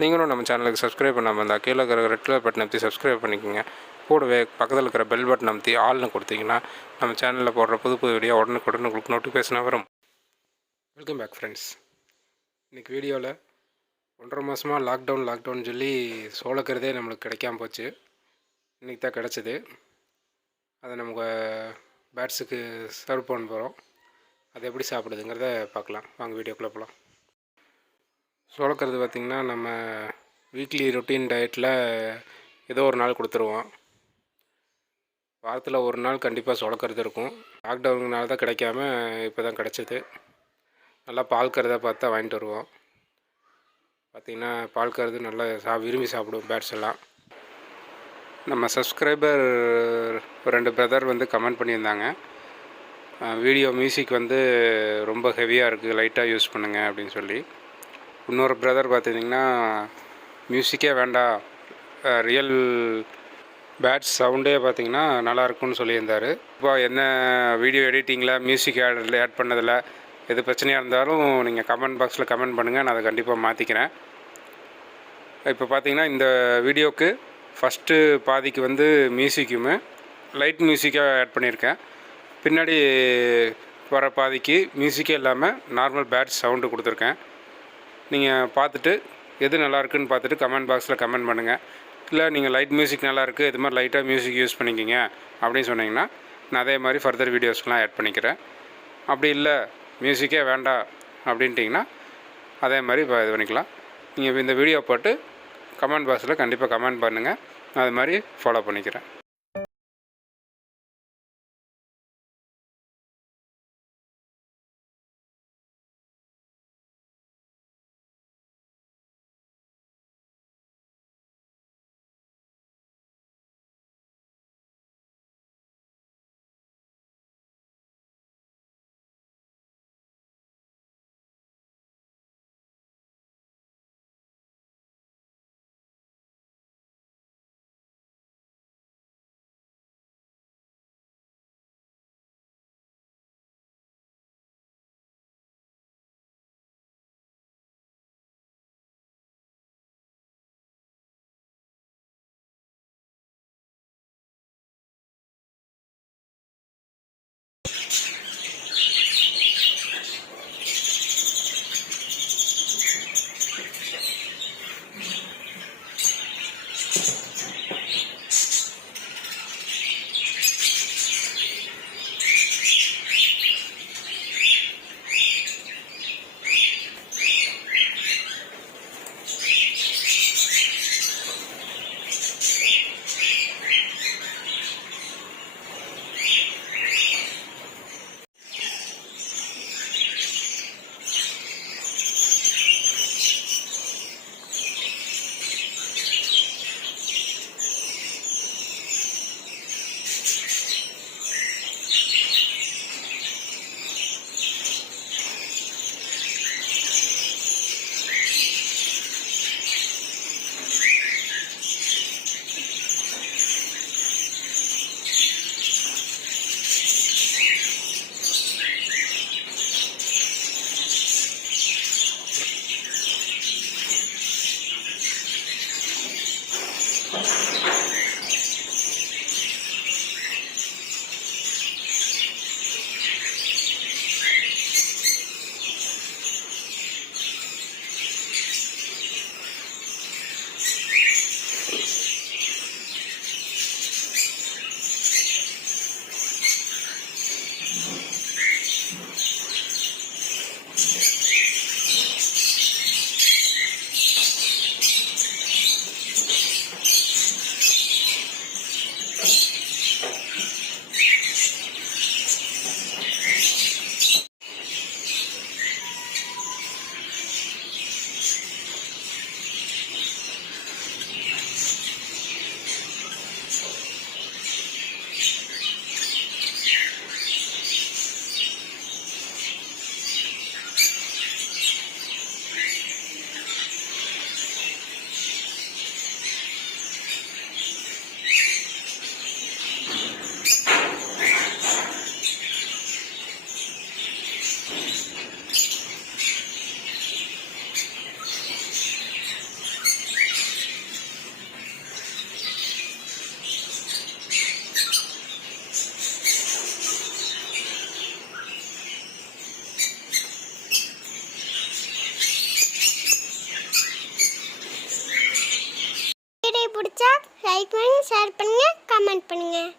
நீங்களும் நம்ம சேனலுக்கு சப்ஸ்கிரைப் பண்ணாமல் இருந்தால் கீழே இருக்கிற ரெட் கலர் பட்டன் அமைத்தி சப்ஸ்கிரைப் பண்ணிக்கோங்க. கூடவே பக்கத்தில் இருக்கிற பெல் பட்டன் அமைத்தி ஆல்னு கொடுத்தீங்கன்னா நம்ம சேனலில் போடுற புது புது வீடியோ உடனுக்குடன் உங்களுக்கு நோட்டிஃபிகேஷனாக வரும். Welcome back friends. இன்றைக்கி வீடியோவில் 1.5 மாதமாக லாக்டவுன் சொல்லி சோளக்கருதே நம்மளுக்கு கிடைக்காம போச்சு. இன்றைக்கி தான் கிடச்சிது. அதை நம்ம பேட்ஸுக்கு சர்வ் பண்ண போகிறோம். அது எப்படி சாப்பிடுதுங்கிறத பார்க்கலாம். வாங்க வீடியோக்குள்ளே போகலாம். சோளக்கருது பார்த்திங்கன்னா நம்ம வீக்லி ரொட்டீன் டயட்டில் ஏதோ ஒரு நாள் கொடுத்துருவோம். வாரத்தில் ஒரு நாள் கண்டிப்பாக சோளக்கருது இருக்கும். லாக்டவுனுனால தான் கிடைக்காம இப்போ தான் கிடச்சிது. நல்லா பால் கருதாக பார்த்தா வாங்கிட்டு வருவோம். பார்த்திங்கன்னா பால் கருது நல்லா விரும்பி சாப்பிடுவோம் பேட்ஸ் எல்லாம். நம்ம சப்ஸ்கிரைபர் 2 பிரதர் வந்து கமெண்ட் பண்ணியிருந்தாங்க, வீடியோ மியூசிக் வந்து ரொம்ப ஹெவியாக இருக்குது, லைட்டாக யூஸ் பண்ணுங்கள் அப்படின்னு சொல்லி. இன்னொரு பிரதர் பார்த்திங்கன்னா மியூசிக்கே வேண்டாம், ரியல் பேட்ஸ் சவுண்டே பார்த்திங்கன்னா நல்லாயிருக்குன்னு சொல்லியிருந்தார். இப்போ என்ன வீடியோ எடிட்டிங்கில் மியூசிக் ஆட் பண்ணதில் எது பிரச்சனையாக இருந்தாலும் நீங்கள் கமெண்ட் பாக்ஸில் கமெண்ட் பண்ணுங்கள், நான் அதை கண்டிப்பாக மாற்றிக்கிறேன். இப்போ பார்த்திங்கன்னா இந்த வீடியோவுக்கு ஃபஸ்ட்டு பாதிக்கு வந்து மியூசிக்குமே லைட் மியூசிக்காக ஆட் பண்ணியிருக்கேன். பின்னாடி வர பாதிக்கு மியூசிக்கே இல்லாமல் நார்மல் பேட்ஸ் சவுண்டு கொடுத்துருக்கேன். நீங்கள் பார்த்துட்டு எது நல்லாயிருக்குன்னு பார்த்துட்டு கமெண்ட் பாக்ஸில் கமெண்ட் பண்ணுங்கள். இல்லை நீங்கள் லைட் மியூசிக் நல்லாயிருக்கு, இது மாதிரி லைட்டாக மியூசிக் யூஸ் பண்ணிக்கிங்க அப்படின்னு சொன்னிங்கன்னா நான் அதே மாதிரி ஃபர்தர் வீடியோஸ்லாம் ஆட் பண்ணிக்கிறேன். அப்படி இல்லை மியூசிக்கே வேண்டாம் அப்படின்ட்டிங்கன்னா அதே மாதிரி இப்போ இது பண்ணிக்கலாம். நீங்கள் இந்த வீடியோ போட்டு கமெண்ட் பாக்ஸில் கண்டிப்பாக கமெண்ட் பண்ணுங்கள், நான் அது மாதிரி ஃபாலோ பண்ணிக்கிறேன். பிடிச்சா லைக் பண்ணி ஷேர் பண்ணுங்கள், கமெண்ட் பண்ணுங்கள்.